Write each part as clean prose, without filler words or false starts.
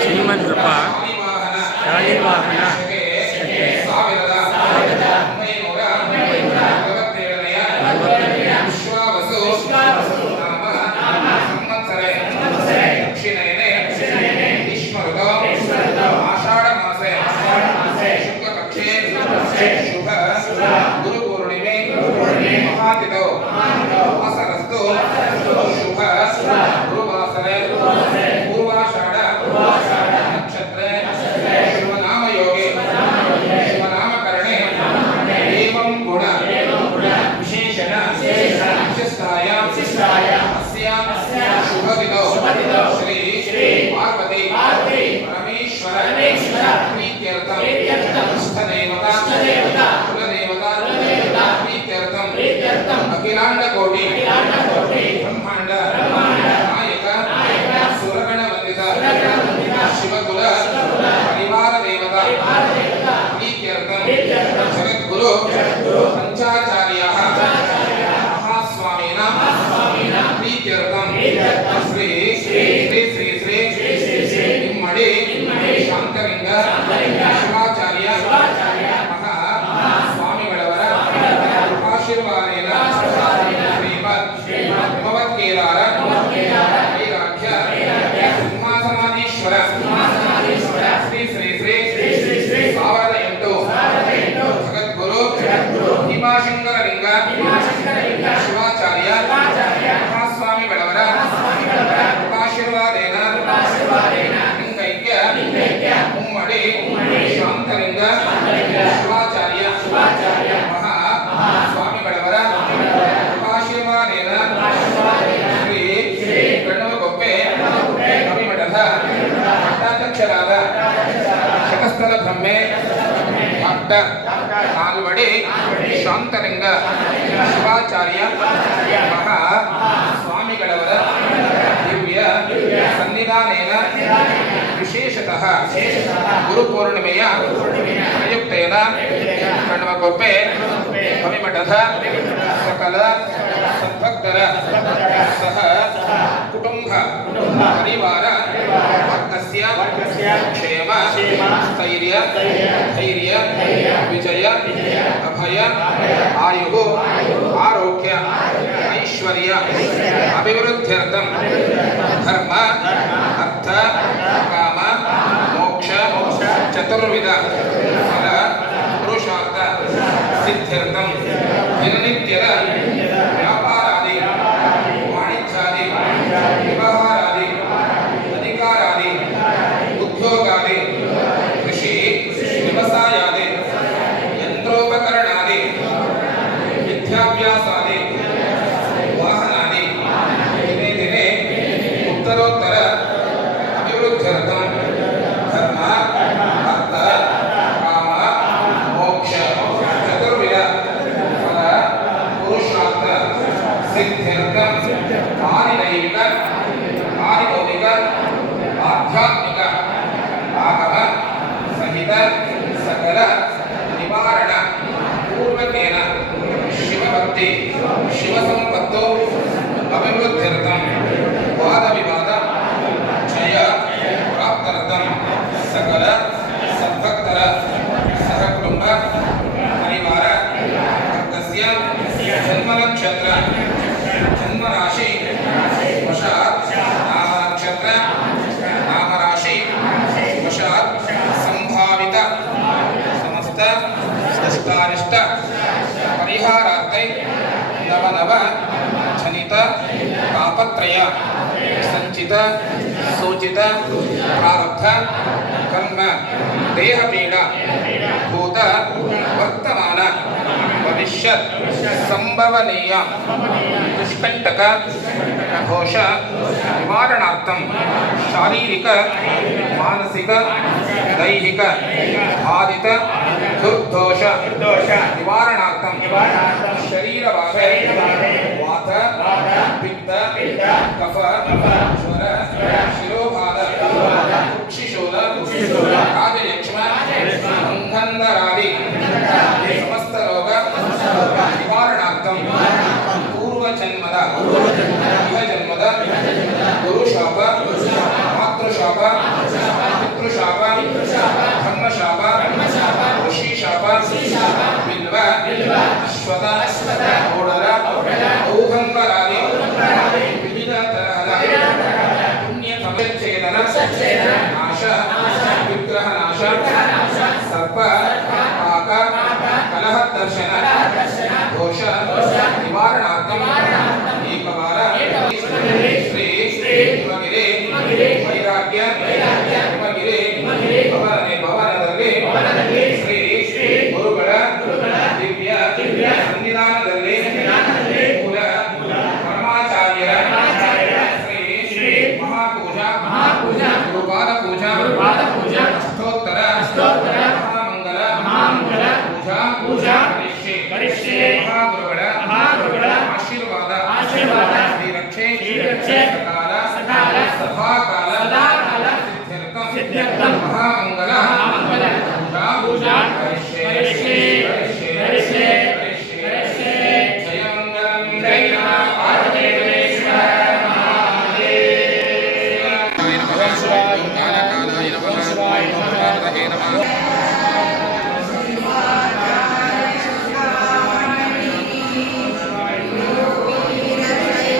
ಶ್ರೀಮಂತೃಪ ಶಾಲಿವಾಹನ अखिलांड कोटि ब्रह्मांड नायक सुरगण वंदित शिवकुल परिवार देवता प्रीत्यर्थम जगद्गुरु पंचाचार्याः महास्वामिनां प्रीत्यर्थम श्री श्री श्री श्री श्री इम्मडि शांतलिंग शिवाचार्य महास्वामिಗಳವರ आशीर्वादेन श्रीमद् भगवत्केदार वैराग्य सिंहासनाधीश्वर श्री श्री श्री ಸಾವಿರದ 8 जगद्गुरु ಭೀಮಾಶಂಕರಲಿಂಗ ಶಿವಾಚಾರ್ಯ ಮಹಾಸ್ವಾಮಿಗಳವರ ಆಶೀರ್ವಾದೇನ ಲಿಂಗೈಕ್ಯ ಮುಮ್ಮಡಿ ಶಾಂತಲಿಂಗ ಶಿವಾಚಾರ್ಯ ಸ್ವಾಮಿಗಳವರ ಆಶೀರ್ವಾದೇನ ಶ್ರೀ ಗಣವಗೊಪ್ಪೆ ಕವಿಮಠದ ಪಟ್ಟಾಧ್ಯಕ್ಷರಾದ ಶತಸ್ಥಲ ಬ್ರಹ್ಮೆ ಡಾಕ್ಟರ್ ನಾಲ್ವಡಿ ಶಾಂತಲಿಂಗ ಶಿವಾಚಾರ್ಯ ಮಹಾ ಸ್ವಾಮಿಗಳವರ ದಿವ್ಯ ಸನ್ನಿಧಾನೇನ ವಿಶೇಷತಃ ಗುರುಪೂರ್ಣಿಮೆಯ ಪ್ರಯುಕ್ತೇನ ಗಣವಗೊಪ್ಪೆ ಕವಿಮಠದ ಸಕಲ ಸದ್ಭಕ್ತರ ಸಹ ಕುಟುಂಬ ಪರಿವಾರ ವರ್ಗಸ್ಯ ಕ್ಷೇಮ ಸ್ಥೈರ್ಯ ಧೈರ್ಯ ವಿಜಯ ಅಭಯ ಆಯು ಆರೋಗ್ಯ ಐಶ್ವರ್ಯ ಅಭಿವೃದ್ಧ್ಯರ್ಥಂ ಧರ್ಮ ಅರ್ಥ ಕಾಮ ಮೋಕ್ಷ ಚತುರ್ವಿಧ ಫಲ ಪುರುಷಾರ್ಥ ಸಿದ್ಧ್ಯರ್ಥಂ ದಿನನಿತ್ಯದ ವ್ಯಾಪಾರಾದಿ ವಾಣಿಜ್ಯಾದಿ ವ್ಯವಹಾರಾದಿ ಅಧಿಕಾರಾದಿ ಉದ್ಯೋಗಾದಿ ಕೃಷಿ ವ್ಯವಸಾಯಾದಿ ಯಂತ್ರೋಪಕರಣಾದಿ ವಿದ್ಯಾಭ್ಯಾಸಾದಿ ವಾಹನಾದಿ ದಿನೇ ದಿನೇ ಉತ್ತರೋತ್ತರ ಅಭಿವೃದ್ಧ್ಯರ್ಥಂ ಧರ್ಮ ಅರ್ಥ ಕಾಮ ಮೋಕ್ಷ पूर्वकेन शिवभक्ति शिवसंपत्तो अभिवृद्ध्यर्थं वादविवाद जय प्राप्त्यर्थं सकल सद्भक्तर सहकुटुंब परिवार वर्गस्य जन्मनक्षत्र जन्मराशि वशात् नामनक्षत्र नामराशि वशात् संभावित समस्त अष्टारिष्ट परिहारार्थे नवनव जनित तापत्रय संचित सूचित प्रारब्ध कर्म देहपीडा भूत वर्तमान भविष्यत् संभवनीय दुष्कंटक घोष निवारणार्थं शारीरिक मानसिक दैहिक बाधित दुर्दोष निवारणार्थं शरीरवाते वात पित्त कफ ज्वर शिरोबाध कुक्षिशूल राजयक्ष्म अंगंधरादि समस्त रोग निवारणार्थं पूर्वजन्मद इहजन्मद गुरुशाप मातृशाप पितृशाप धर्मशाप ऋषिशाप बिल्व अश्वथ ओडर औभंगरादि विविध तरहದ पुण्य समुच्ಛೇದನ नाश विग्रह नाश सर्प पाक कलह दर्शन दोष निवारणार्थं एकवार श्री हिमगिरि वैराग्य हिमगिरि ಭವನದಲ್ಲಿ ಶ್ರೀ ಗುರುಗಳ ದಿವ್ಯ ಸನ್ನಿಧಾನದಲ್ಲಿ ಮೂಲ ಪರಮಾಚಾರ್ಯರ ಶ್ರೀ ಮಹಾಪೂಜಾ ಗುರುಪಾದ ಪೂಜಾ ಅಷ್ಟೋತ್ತರ ಮಹಾಮಂಗಲ ಪೂಜಾ ಕರಿಷ್ಯೆ ಮಹಾಗುರುಗಳ ಆಶೀರ್ವಾದ ಶ್ರೀರಕ್ಷೆ ಸಕಾಲ ಸಭಾಕಾಲ सिद्ध्यर्थं महामंगल पूजा करिष्ये जय मंगलम जय नमः पार्वतीश्वर महादेव कालकालाय नमः पार्वते नमः जय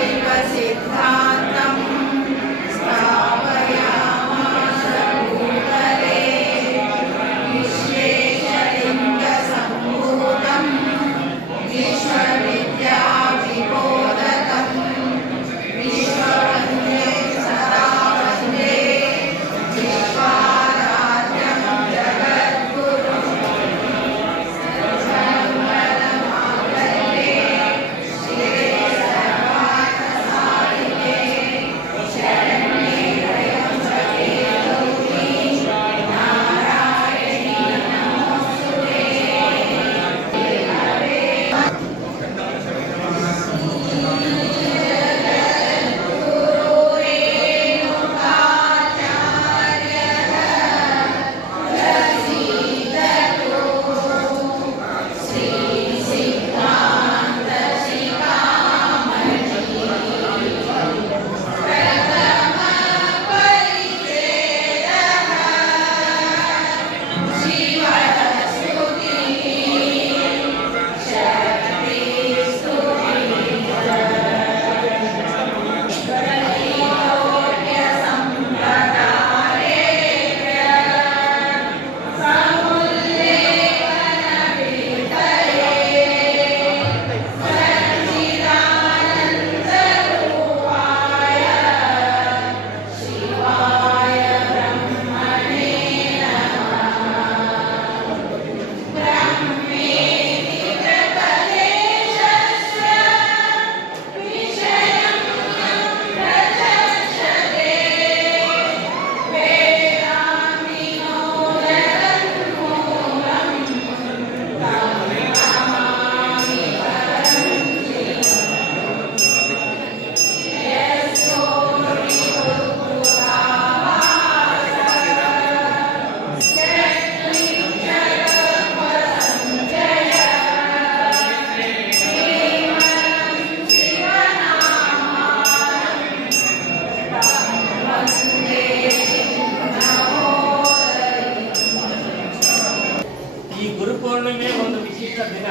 ವಿಶಿಷ್ಟ ದಿನ.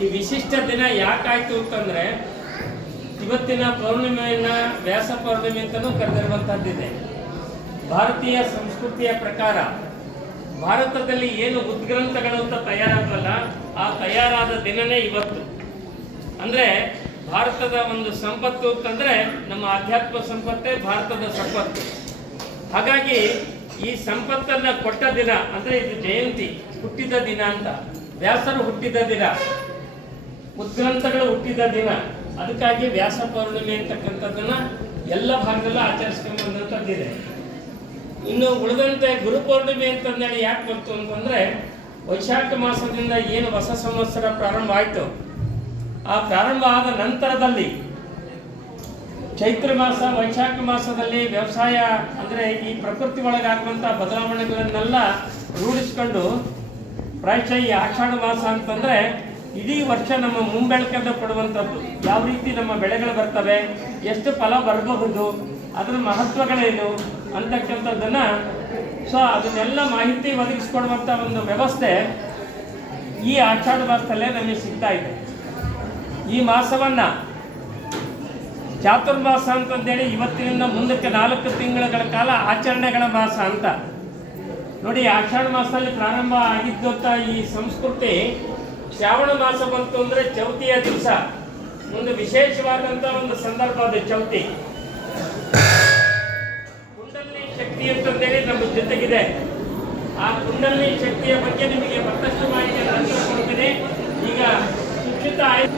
ಈ ವಿಶಿಷ್ಟ ದಿನ ಯಾಕಾಯ್ತು ಅಂತಂದ್ರೆ ಇವತ್ತಿನ ಪೌರ್ಣಿಮೆಯನ್ನ ವ್ಯಾಸ ಪೌರ್ಣಿಮೆ ಅಂತಲೂ ಕರೆದಿರುವಂತಹದ್ದಿದೆ. ಭಾರತೀಯ ಸಂಸ್ಕೃತಿಯ ಪ್ರಕಾರ ಭಾರತದಲ್ಲಿ ಏನು ಉದ್ಗ್ರಂಥಗಳು ಅಂತ ತಯಾರಾಗಲ್ಲ, ಆ ತಯಾರಾದ ದಿನನೇ ಇವತ್ತು. ಅಂದ್ರೆ ಭಾರತದ ಒಂದು ಸಂಪತ್ತು ಅಂತಂದ್ರೆ ನಮ್ಮ ಆಧ್ಯಾತ್ಮ ಸಂಪತ್ತೇ ಭಾರತದ ಸಂಪತ್ತು. ಹಾಗಾಗಿ ಈ ಸಂಪತ್ತನ್ನ ಕೊಟ್ಟ ದಿನ ಅಂದ್ರೆ ಇದು ಜಯಂತಿ, ಹುಟ್ಟಿದ ದಿನ ಅಂತ. ವ್ಯಾಸರು ಹುಟ್ಟಿದ ದಿನ, ಉದ್ಗ್ರಂಥಗಳು ಹುಟ್ಟಿದ ದಿನ. ಅದಕ್ಕಾಗಿ ವ್ಯಾಸ ಪೌರ್ಣಿಮೆ ಅಂತಕ್ಕಂಥದ್ದನ್ನ ಎಲ್ಲ ಭಾಗದಲ್ಲೂ ಆಚರಿಸ್ಕೊಂಡು ಬಂದಂಥದ್ದಿದೆ. ಇನ್ನು ಉಳಿದಂತೆ ಗುರು ಪೌರ್ಣಿಮೆ ಅಂತಂದೇಳಿ ಯಾಕೆ ಬಂತು ಅಂತಂದ್ರೆ ವೈಶಾಖ ಮಾಸದಿಂದ ಏನು ಹೊಸ ಸಂವತ್ಸರ ಪ್ರಾರಂಭ ಆಯಿತು, ಆ ಪ್ರಾರಂಭ ಆದ ನಂತರದಲ್ಲಿ ಚೈತ್ರ ಮಾಸ ವೈಶಾಖ ಮಾಸದಲ್ಲಿ ವ್ಯವಸಾಯ ಅಂದರೆ ಈ ಪ್ರಕೃತಿ ಒಳಗಾಗುವಂಥ ಬದಲಾವಣೆಗಳನ್ನೆಲ್ಲ ರೂಢಿಸ್ಕೊಂಡು ಪ್ರಾಯಶಃ ಈ ಆಷಾಢ ಮಾಸ ಅಂತಂದರೆ ಇಡೀ ವರ್ಷ ನಮ್ಮ ಮುಂಬೆಳಕನ್ನು ಕೊಡುವಂಥದ್ದು. ಯಾವ ರೀತಿ ನಮ್ಮ ಬೆಳೆಗಳು ಬರ್ತವೆ, ಎಷ್ಟು ಫಲ ಬರಬಹುದು, ಅದರ ಮಹತ್ವಗಳೇನು ಅಂತಕ್ಕಂಥದ್ದನ್ನು ಅದನ್ನೆಲ್ಲ ಮಾಹಿತಿ ಒದಗಿಸ್ಕೊಡುವಂಥ ಒಂದು ವ್ಯವಸ್ಥೆ ಈ ಆಷಾಢ ಮಾಸದಲ್ಲೇ ನಮಗೆ ಸಿಗ್ತಾ ಇದೆ. ಈ ಮಾಸವನ್ನು ಚಾತುರ್ಮಾಸ ಅಂತಂದೇಳಿ ಇವತ್ತಿನಿಂದ ಮುಂದಕ್ಕೆ 4 ತಿಂಗಳುಗಳ ಕಾಲ ಆಚರಣೆಗಳ ಮಾಸ ಅಂತ ನೋಡಿ. ಆಷಾಢ ಮಾಸದಲ್ಲಿ ಪ್ರಾರಂಭ ಆಗಿದ್ದಂಥ ಈ ಸಂಸ್ಕೃತಿ ಶ್ರಾವಣ ಮಾಸ ಬಂತು ಅಂದರೆ ಚೌತಿಯ ದಿವಸ ಒಂದು ವಿಶೇಷವಾದಂಥ ಒಂದು ಸಂದರ್ಭ. ಅದು ಚೌತಿ ಕುಂಡಲಿನಿ ಶಕ್ತಿ ಅಂತಂದೇಳಿ ನಮ್ಮ ಜೊತೆಗಿದೆ. ಆ ಕುಂಡಲಿನಿ ಶಕ್ತಿಯ ಬಗ್ಗೆ ನಿಮಗೆ ಮತ್ತಷ್ಟು ಮಾಹಿತಿ ನಂತರ ಕೊಡ್ತೀನಿ. ಈಗ ಸುಕ್ಷಿತ